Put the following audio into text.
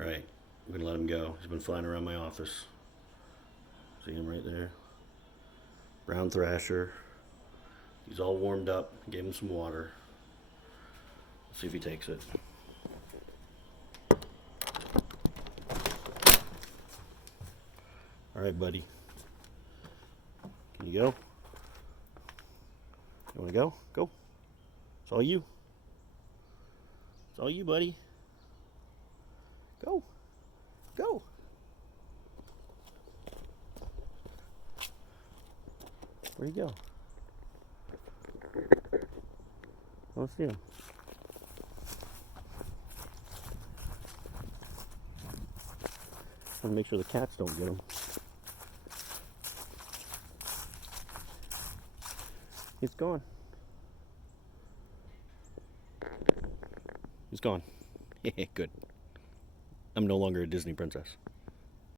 Alright, I'm gonna let him go. He's been flying around my office. See him right there? Brown thrasher. He's all warmed up. Gave him some water. Let's see if he takes it. Alright, buddy. Can you go? You wanna go? Go. It's all you. It's all you, buddy. Go. Go. Where'd he go? I don't see him. I want to make sure the cats don't get him. He's gone. He's gone. Good. I'm no longer a Disney princess.